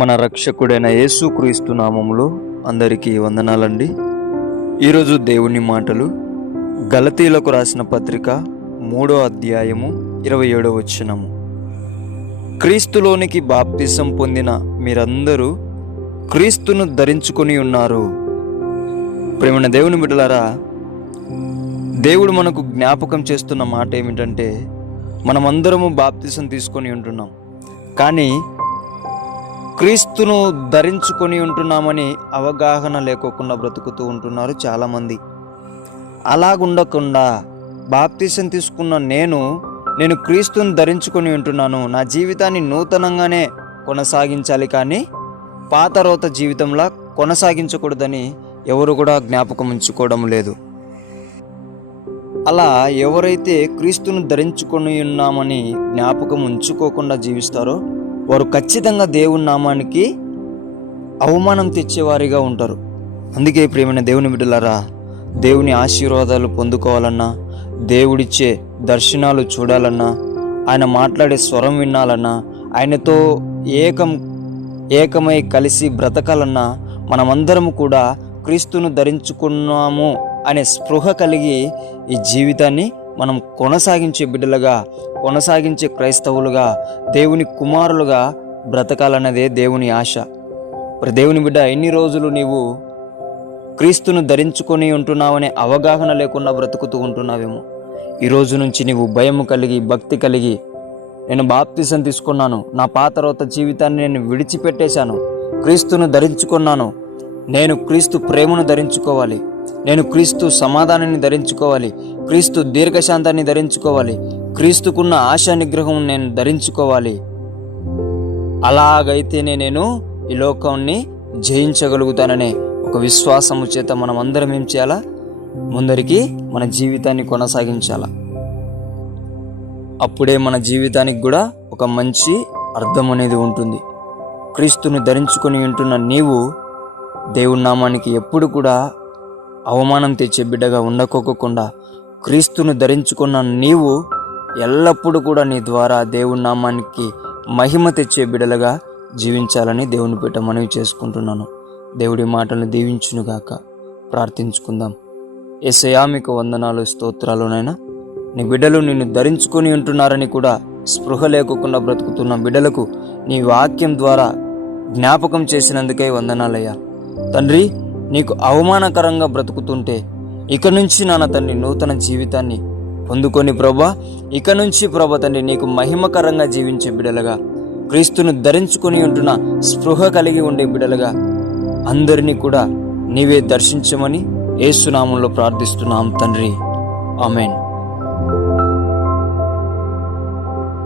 మన రక్షకుడైన యేసుక్రీస్తు నామములో అందరికీ వందనాలండి. ఈరోజు దేవుని మాటలు గలతీలకు రాసిన పత్రిక 3వ అధ్యాయము 27వ వచనము. క్రీస్తులోనికి బాప్తిసం పొందిన మీరందరూ క్రీస్తును ధరించుకొని ఉన్నారు. ప్రేమైన దేవుని బిడ్డలారా, దేవుడు మనకు జ్ఞాపకం చేస్తున్న మాట ఏమిటంటే, మనమందరము బాప్తిసం తీసుకొని ఉంటున్నాం, కానీ క్రీస్తును ధరించుకొని ఉంటున్నామని అవగాహన లేకోకుండా బ్రతుకుతూ ఉంటున్నారు చాలామంది. అలాగుండకుండా బాప్తిసం తీసుకున్న నేను క్రీస్తును ధరించుకొని ఉంటున్నాను, నా జీవితాన్ని నూతనంగానే కొనసాగించాలి, కానీ పాత రోత జీవితంలా కొనసాగించకూడదని ఎవరు కూడా జ్ఞాపకం ఉంచుకోవడం లేదు. అలా ఎవరైతే క్రీస్తును ధరించుకొని ఉన్నామని జ్ఞాపకం ఉంచుకోకుండా జీవిస్తారో వారు ఖచ్చితంగా దేవుని నామానికి అవమానం తెచ్చేవారిగా ఉంటారు. అందుకే ప్రియమైన దేవుని బిడ్డలారా, దేవుని ఆశీర్వాదాలు పొందుకోవాలన్నా, దేవుడిచ్చే దర్శనాలు చూడాలన్నా, ఆయన మాట్లాడే స్వరం వినాలన్నా, ఆయనతో ఏకమై కలిసి బ్రతకాలన్నా మనమందరం కూడా క్రీస్తును ధరించుకున్నాము అనే స్పృహ కలిగి ఈ జీవితాన్ని మనం కొనసాగించే బిడ్డలుగా, కొనసాగించే క్రైస్తవులుగా, దేవుని కుమారులుగా బ్రతకాలన్నదే దేవుని ఆశ. మరి దేవుని బిడ్డ, ఎన్ని రోజులు నీవు క్రీస్తును ధరించుకొని ఉంటున్నావనే అవగాహన లేకుండా బ్రతుకుతూ ఉంటున్నావేమో. ఈరోజు నుంచి నీవు భయం కలిగి, భక్తి కలిగి, నేను బాప్తిసం తీసుకున్నాను, నా పాత రోత జీవితాన్ని నేను విడిచిపెట్టేశాను, క్రీస్తును ధరించుకున్నాను, నేను క్రీస్తు ప్రేమను ధరించుకోవాలి, నేను క్రీస్తు సమాధానాన్ని ధరించుకోవాలి, క్రీస్తు దీర్ఘశాంతాన్ని ధరించుకోవాలి, క్రీస్తుకున్న ఆశా నిగ్రహం నేను ధరించుకోవాలి. అలాగైతేనే నేను ఈ లోకాన్ని జయించగలుగుతాననే ఒక విశ్వాసము చేత మనం అందరం ఏం చేయాలా? ముందరికి మన జీవితాన్ని కొనసాగించాలా. అప్పుడే మన జీవితానికి కూడా ఒక మంచి అర్థం అనేది ఉంటుంది. క్రీస్తుని ధరించుకొని ఉంటున్న నీవు దేవుని నామానికి ఎప్పుడు కూడా అవమానం తెచ్చే బిడ్డగా ఉండకోకుండా, క్రీస్తును ధరించుకున్న నీవు ఎల్లప్పుడూ కూడా నీ ద్వారా దేవుని నామానికి మహిమ తెచ్చే బిడ్డలుగా జీవించాలని దేవుని పేట మనవి చేసుకుంటున్నాను. దేవుడి మాటలను దీవించునుగాక. ప్రార్థించుకుందాం. యేసయ్యా, మీకు వందనాలు, స్తోత్రాలునైనా. నీ బిడ్డలు నిన్ను ధరించుకొని ఉంటున్నారని కూడా స్పృహ లేకుండా బ్రతుకుతున్న బిడ్డలకు నీ వాక్యం ద్వారా జ్ఞాపకం చేసినందుకే వందనాలయ్యా. తండ్రి, నీకు అవమానకరంగా బ్రతుకుతుంటే ఇక నుంచి నాన్న తండ్రి నూతన జీవితాన్ని పొందుకొని ప్రభా, ఇక నుంచి ప్రభా తండ్రి నీకు మహిమకరంగా జీవించే బిడ్డలుగా, క్రీస్తును ధరించుకొని ఉంటున్న స్పృహ కలిగి ఉండే బిడ్డలుగా అందరినీ కూడా నీవే దర్శించమని యేసు నామములో ప్రార్థిస్తున్నాం తండ్రి. ఆమేన్.